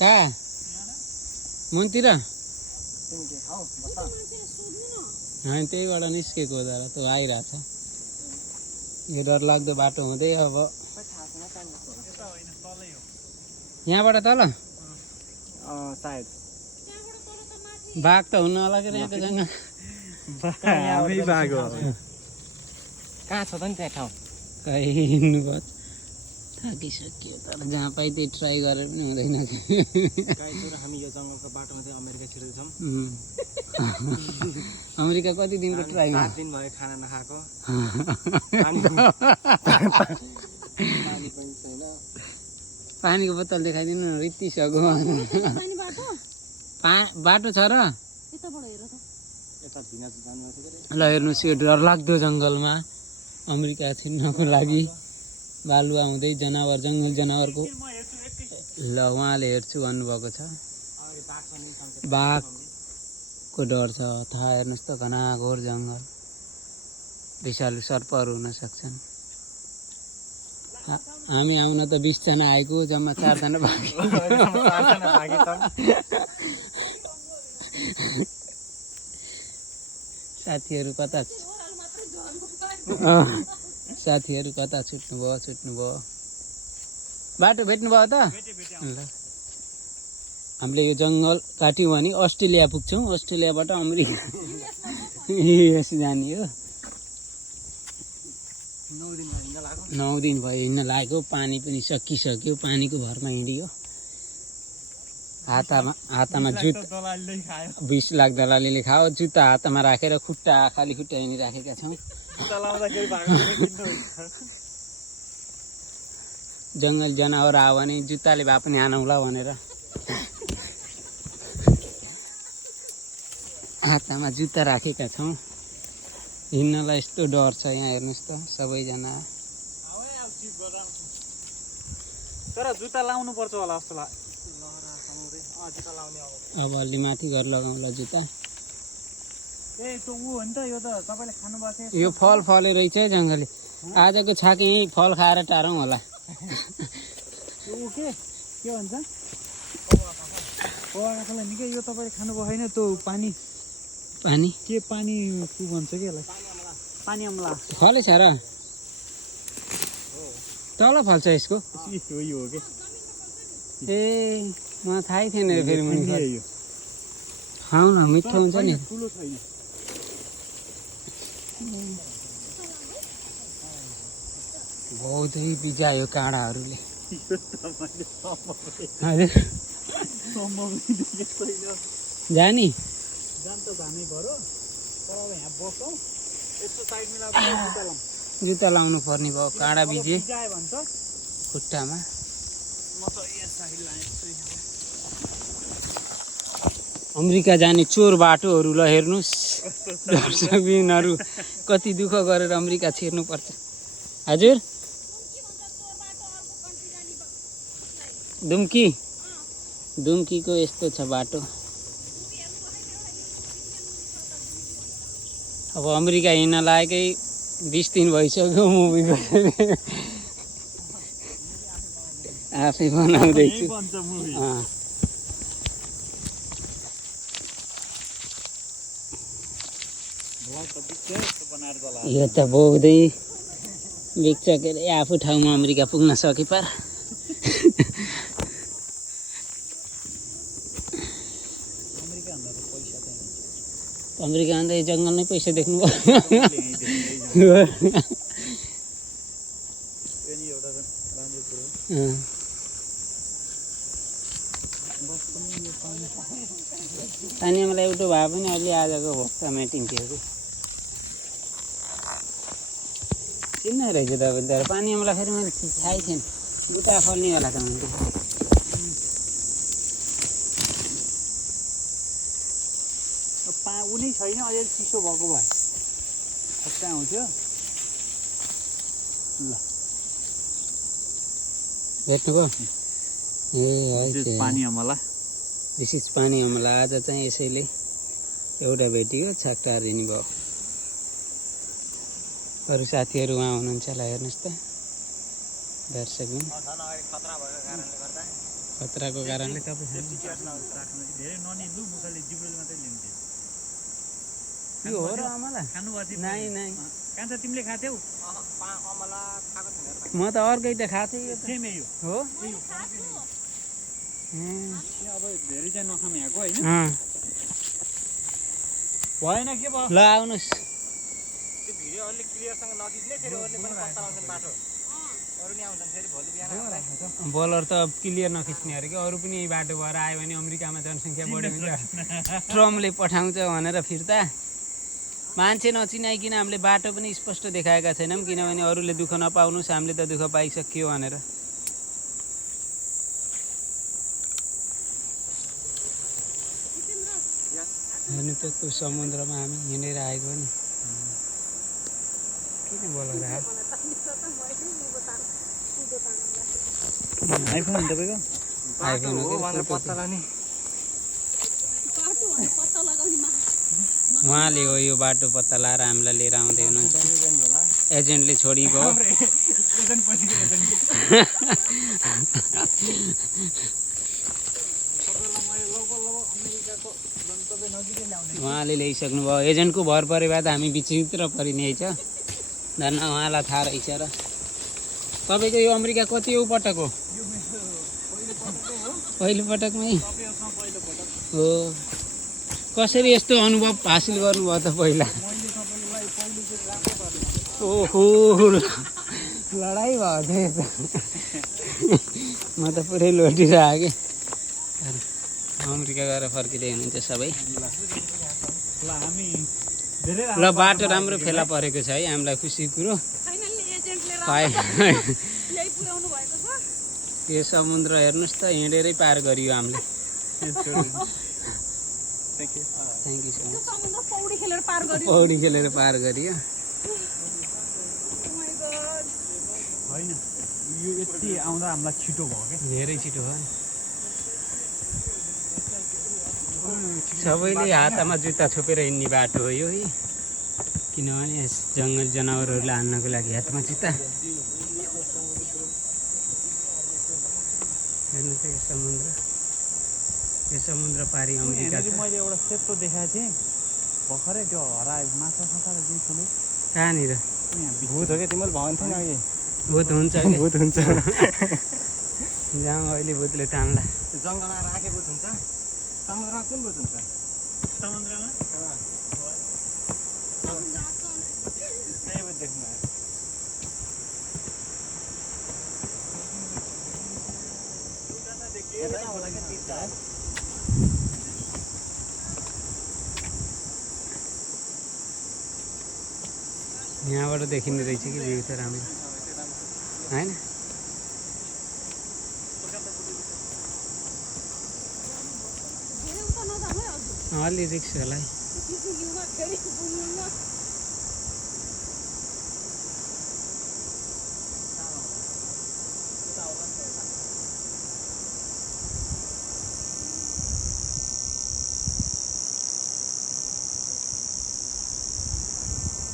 कहाँ मुनतिर होइन त्यहीबाट निस्केको हो तर त्यो आइरहेछ यो डरलाग्दो बाटो हुँदै अब यहाँबाट तल सायद बाघ त हुन्न होला के यहाँको जङ्गल हामी बाघ हो कहाँ छ त नि त्यहाँ ठाउँ कहीँ हिँड्नुभयो थाकिसक्यो तर जहाँ पाइ त्यही ट्राई गरेर पनि हुँदैन हामी यो जङ्गलको बाटोमा चाहिँ अमेरिका छिर्दैछौँ अमेरिका कति दिनको ट्राईमा 7 दिन भयो खाना नखाएको पानीको बोतल देखाइदिनु न रित्तिसक्यो बाटो छ र ल हेर्नुहोस् यो डरलाग्दो जङ्गलमा अमेरिका छिर्नको लागि बालुवा हुँदै जनावर जङ्गल जनावरको ल उहाँले हेर्छु भन्नुभएको छ बाघको डर छ थाहा हेर्नुहोस् त घनाघोर जङ्गल विषालु सर्पहरू हुन सक्छन् हामी आउन त 20 जना आएको जम्मा 4 जना साथीहरू कता छुट्नुभयो बाटो भेट्नुभयो त ल हामीले यो जङ्गल काट्यौँ भने अस्ट्रेलिया पुग्छौँ अस्ट्रेलियाबाट अमेरिका यसो जाने हो 9 दिन भयो हिँड्न लागेको पानी पनि सकिसक्यो पानीको भरमा हिँडियो हातामा जुत्ता 20 लाख दलालीले खायो जुत्ता हातमा राखेर खुट्टा खाली खुट्टा हिँडिराखेका छौँ जङ्गल जनावर आयो भने जुत्ताले भए पनि हानौला भनेर हातमा जुत्ता राखेका छौँ हिँड्नलाई यस्तो डर छ यहाँ हेर्नुहोस् त सबैजना तर जुत्ता लाउनु पर्छ होला जस्तो लाग्छ अब अलि माथि गएर लगाउँला जुत्ता यो फल फले रहेछ है जङ्गली आजको छाके यहीँ फल खाएर टारौँ होला के भन्छ निकै यो तपाईँले खानुभयो होइन त्यो पानी के पानी के भन्छ कि यसलाई पानी अमला फलेछ र तल फल्छ यसको यो हो के ए मलाई थाहै थिएन फेरि मैले खाऊ न मिठो हुन्छ नि बहुतै बिजायो काँडाहरूले जानी जुत्ता लाउनु पर्ने भयो काँडा बिजे खुट्टामा अमेरिका जाने चोर बाटोहरू ल हेर्नुहोस् दर्शकबिनहरू कति दुःख गरेर अमेरिका छिर्नुपर्छ हजुर दुम्कीको यस्तो छ बाटो अब अमेरिका हिँड्न लागेकै 20 दिन भइसक्यो मुभीको आफै बनाउँदैछु यो त बोक्दै बिग्छ के अरे आफू ठाउँमा अमेरिका पुग्न सके पार अमेरिका भन्दा यो जङ्गल नै पैसा देख्नु पानी मलाई एउटा भए पनि अहिले आजको भोक्ता मेटिन्थ्यो कि चिन्ने रहेछ तपाईँ तर पानी मलाई फेरि मैले थाहै थिएन बुट्टा फल्ने होला त मैले उनी छैन अझै चिसो भएको भए खट्टा आउँथ्यो ल भेट्नुभयो ए पानी अमला विशेष पानी अमला आज चाहिँ यसैले एउटा भेटियो छाकटारिनी भयो अरू साथीहरू उहाँ हुनुहुन्छ होला हेर्नुहोस् त दर्शकबिन खतराको कारणले तपाईँ धेरै ननिलु मुखले जिब्रोले मात्रै लिन्थे यो हो र अमला खानु भएको नाइ नाइ कान्छ तिमीले खाथ्यौ म त अर्कै त खाएको थिएँ सेम यो हो अब धेरै चाहिँ नखाम यहाँको होइन अँ। भएन के भयो ल आउनुहोस् त्यो भिडियो अलिक क्लियरसँग नखिच्ने फेरि अरूले पनि पत्ता लगाउँछन् बाटो अरू नि आउँछन् फेरि भोलि बिहान आउँदा बलर त क्लियर नखिच्ने अरे कि अरू पनि यही बाटो भएर आयो भने अमेरिकामा जनसङ्ख्या बढ्यो भने ट्रम्पले पठाउँछ भनेर फिर्ता मान्छे नचिनाइकन हामीले बाटो पनि स्पष्ट देखाएका छैनौँ किनभने अरूले दुःख नपाउनुहोस् हामीले त दुःख पाइसक्यो भनेर हेर्नु त त्यो समुद्रमा हामी हिँडेर आएको नि किन बोलाएर आइफोन हो तपाईँको आइफोन हो भनेर पत्ता लगाउने उहाँले हो यो बाटो पत्ता लगाएर हामीलाई लिएर आउँदै हुनुहुन्छ एजेन्टले छोडिको उहाँले ल्याइसक्नु भयो एजेन्टको भर परे भए त हामी विचित्र परिने है छ धन्न उहाँलाई थाहा रहेछ र तपाईँको यो अमेरिका कति हो पटक हो पहिलो पटकमै हो कसरी यस्तो अनुभव हासिल गर्नुभयो त पहिला ओहो लडाइँ भएको थियो म त पुरै लोटिरहेको कि अमेरिका गएर फर्किँदै हुनुहुन्छ सबै ल हामी धेरै ल बाटो राम्रो फेला परेको छ है हामीलाई खुसी कुरो यो समुद्र हेर्नुहोस् त हिँडेरै पार गरियो हामीले थ्याङ्क यू सो मच पौडी खेलेर पार गरियो होइन यो यति आउँदा हामीलाई छिटो भयो क्या धेरै छिटो भयो सबैले हातमा जुत्ता छोपेर हिँड्ने बाटो हो यो है किनभने यस जङ्गल जनावरहरूलाई हान्नको लागि हातमा जुत्ता हेर्नु त यो समुद्र पारी अमेरिका छ मैले एउटा सेतो देखाएको थिएँ भर्खरै त्यो हरायो माछा साछा केही ठुलो कहाँनिर भूत हो क्या तिमीले भन्थ्यौ नि अघि भूत हुन्छ कि भूत हुन्छ जहाँ अहिले भूतले तान्ला जङ्गलमा राखे भूत हुन्छ समुद्रमा कुन भूत हुन्छ समुद्रमा देख्नु यहाँबाट देखिने रहेछ कि भ्यू त राम्रो होइन अलि रिक्स होला है